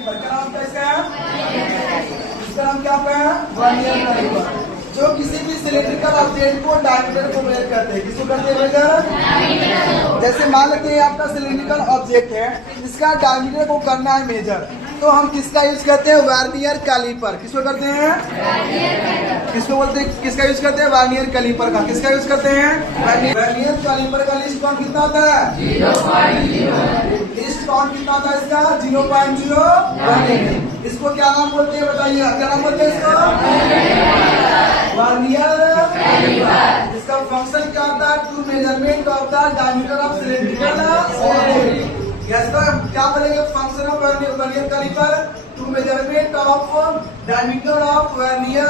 Caliper. क्या नाम था इसका? इसका नाम क्या है? Vernier caliper. जो किसी भी सिलिंड्रिकल ऑब्जेक्ट को डायमीटर को मेजर करते हैं। किसको करते हैं मेजर? जैसे मान लेते हैं आपका सिलिंड्रिकल ऑब्जेक्ट है, इसका डायमीटर को करना है मेजर, तो हम किसका यूज करते हैं? Vernier caliper. किसको करते हैं? किसको बोलते हैं? किसका यूज करते हैं? वर्नियर कैलिपर का। किसका यूज करते हैं? वर्नियर कैलिपर का लिस्ट काउंट कितना होता है? 0.0। लिस्ट काउंट कितना होता है इसका? 0.0। इसको क्या नाम बोलते हैं बताइए? क्या नाम बोलते हैं इसको? Vernier caliper. इसका फंक्शन क्या होता है? To measurement of the diameter of cylindrical object. क्या बोलेंगे? Function of vernier caliper to measurement of diameter of vernier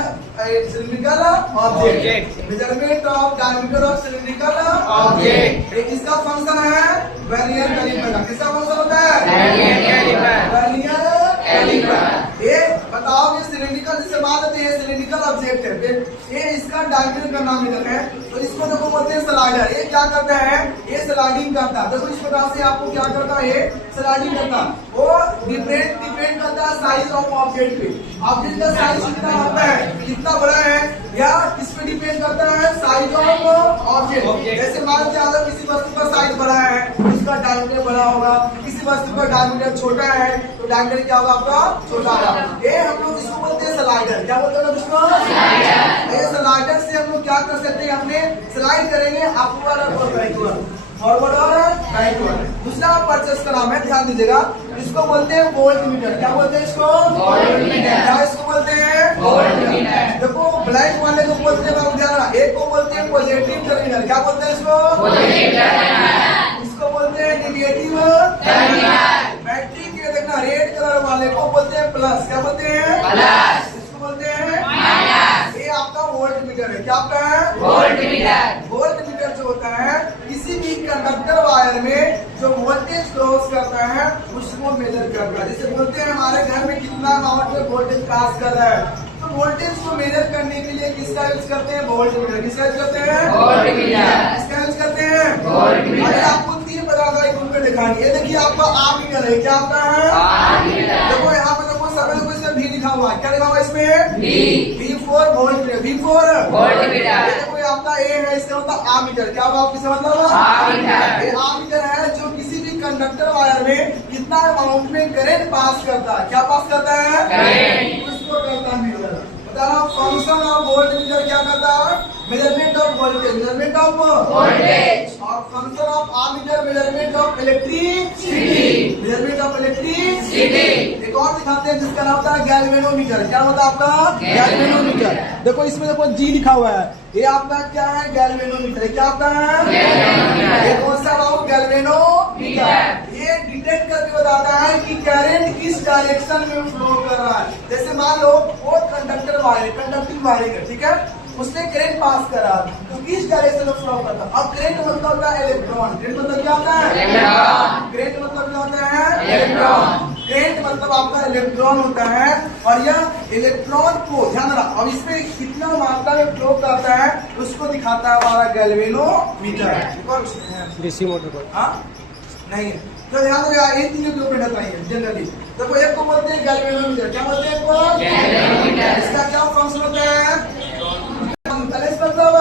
cylindrical object. Measurement of diameter of cylindrical object. ये किसका फंक्शन है? वर्नियर कैलिपर का। किसका फंक्शन होता है? Vernier caliper. ये बताओ, ये सिलिंड्रिकल, जिसे मान लेते हैं सिलिंड्रिकल ऑब्जेक्ट है, ये इसका डायमीटर का नाम है, तो इसको देखो बोलते हैं स्लाइडर। ये क्या करता है? ये स्लाइडिंग करता है। देखो इस प्रकार से आपको क्या करता है? ये स्लाइडिंग करता है। वो डिपेंड करता है साइज ऑफ ऑब्जेक्ट पे। ऑब्जेक्ट का साइज कितना होता है, कितना बड़ा है, या किस पे डिपेंड करता है? Size of object. जैसे मान लीजिए अगर किसी वस्तु का साइज बड़ा है, उसका डायमीटर बड़ा होगा। किसी वस्तु का डायमीटर छोटा है, तो डायमीटर क्या होगा आपका? छोटा होगा। ये हम लोग इसको बोलते हैं स्लाइडर। क्या बोलते हैं इसको? ये स्लाइडर से हम लोग क्या कर सकते हैं? हमने स्लाइड करेंगे अपवर्ड और बैकवर्ड, फॉरवर्ड और बैकवर्ड। दूसरा परचेस का नाम है, ध्यान दीजिएगा, इसको बोलते हैं वोल्टमीटर। क्या बोलते हैं इसको? वोल्टमीटर। क्या इसको बोलते हैं? वोल्टमीटर। देखो ब्लैक वाले को बोलते हैं, एक को बोलते हैं पॉजिटिव टर्मिनल। क्या बोलते हैं इसको? Positive terminal. इसको बोलते हैं नेगेटिव टर्मिनल। बैटरी के देखना रेड कलर वाले को बोलते हैं प्लस। क्या बोलते हैं? प्लस। इसको बोलते हैं माइनस। ये आपका वोल्टमीटर है। क्या आपका है? वोल्टमीटर। वोल्टमीटर जो होता है, किसी भी कंडक्टर वायर में जो वोल्टेज क्रॉस करता है उसको मेजर करता है। जैसे बोलते हैं हमारे घर में कितना अमाउंट में वोल्टेज क्रॉस कर रहा है, तो वोल्टेज को मेजर करने के लिए किसका यूज करते हैं? वोल्टमीटर। किसका यूज करते हैं? वोल्टमीटर। किसका यूज करते हैं? वोल्टमीटर। अगर आपको 3 प्रकार का ग्रुप में दिखाएंगे, ये देखिए आपका आमीटर है। क्या आपका है? आमीटर। देखो यहाँ पे देखो सब कुछ इसमें भी लिखा हुआ है। क्या लिखा हुआ है इसमें? V for voltmeter. V for voltmeter. देखो ये आपका A है, इसका मतलब आमीटर। क्या हुआ? किसका मतलब? आमीटर। ये आमीटर है जो किसी भी कंडक्टर वायर में कितना अमाउंट में करंट पास करता है। क्या पास करता है? करंट। उसको करता है मेजर। बताना फंक्शन ऑफ वोल्टमीटर क्या करता है? Measurement of voltage. Measurement of voltage. और function of ammeter measurement of electricity. Measurement of electricity. एक और दिखाते हैं जिसका नाम होता है गैल्वेनोमीटर। क्या होता है आपका? गैल्वेनोमीटर। देखो इसमें देखो G लिखा हुआ है, ये आपका क्या है? गैल्वेनोमीटर। क्या आपका है? ये कौन सा नाम? गैल्वेनोमीटर। ये डिटेक्ट करके बताता है कि करंट किस डायरेक्शन में फ्लो कर रहा है। जैसे मान लो वो कंडक्टर वायर, कंडक्टिंग वायर है, ठीक है, उसने करंट पास करा, तो किस डायरेक्शन में फ्लो करता है? अब करंट मतलब होता है इलेक्ट्रॉन। करंट मतलब क्या होता है? इलेक्ट्रॉन। करंट मतलब क्या होता है? इलेक्ट्रॉन। करंट मतलब आपका इलेक्ट्रॉन होता है, और यह इलेक्ट्रॉन को ध्यान रखना, अब इसमें कितना मात्रा में फ्लो करता है उसको दिखाता है हमारा गैल्वेनोमीटर। डीसी मोटर को नहीं, तो ध्यान रखिएगा, इन तीनों के ऊपर बताइए जनरली। देखो एक को बोलते हैं गैल्वेनोमीटर। क्या बोलते हैं इसको? गैल्वेनोमीटर। इसका क्या फंक्शन होता है? बैलेंस मतलब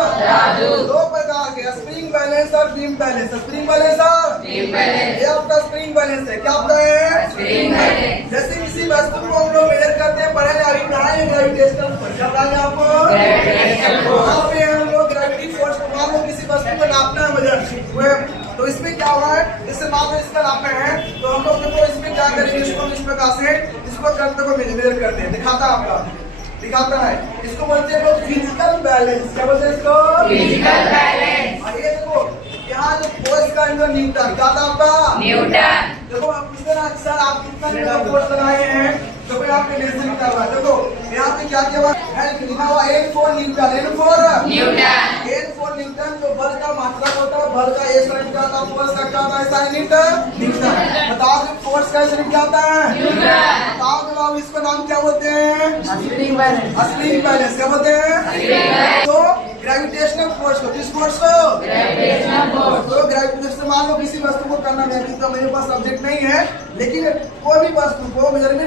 दो प्रकार के, स्प्रिंग बैलेंस और बीम बैलेंस। स्प्रिंग बैलेंस और बीम बैलेंस। ये आपका स्प्रिंग बैलेंस है। क्या आपका है? Spring balance. जैसे किसी वस्तु को हम लोग मेजर करते हैं, पढ़े अभी पढ़ाएंगे ग्रेविटेशनल फोर्स। क्या पढ़ाएंगे आपको? वहाँ पे हम लोग ग्रेविटी फोर्स को मान लो किसी वस्तु को नापना है मेजर, तो इसमें क्या हुआ है? जैसे मान लो इसका नापे हैं, तो हम लोग देखो इसमें क्या करेंगे, इसको इस प्रकार से इसको करते को मेजर करते हैं, दिखाता है आपका, दिखाता है। इसको बोलते हैं लोग फिजिकल बैलेंस। क्या बोलते हैं इसको? Physical balance. और ये देखो यहाँ जो फोर्स का न्यूटन। क्या था आपका? न्यूटन। देखो आप कितना अक्सर आप कितना न्यूटन फोर्स लगाए हैं, देखो यहाँ पे लेसन लिखा हुआ है। देखो यहाँ पे क्या क्या लिखा हुआ? N for Newton. N for Newton. N for Newton जो बल का मात्रा होता है, बल का एक यूनिट का होता है, फोर्स का क्या होता है? ऐसा न्यूटन। बताओ कि फोर्स का यूनिट क्या होता है? न्यूटन। बताओ कि बाबू इसका नाम क्या बोलते हैं? Spring balance. Spring balance. क्या बोलते हैं? तो ग्रेविटेशनल फोर्स को, किस फोर्स को? Gravitational force. तो ग्रेविटेशनल मान लो किसी वस्तु को करना है, तो मेरे पास सब्जेक्ट नहीं है, लेकिन कोई भी वस्तु को मेजरमेंट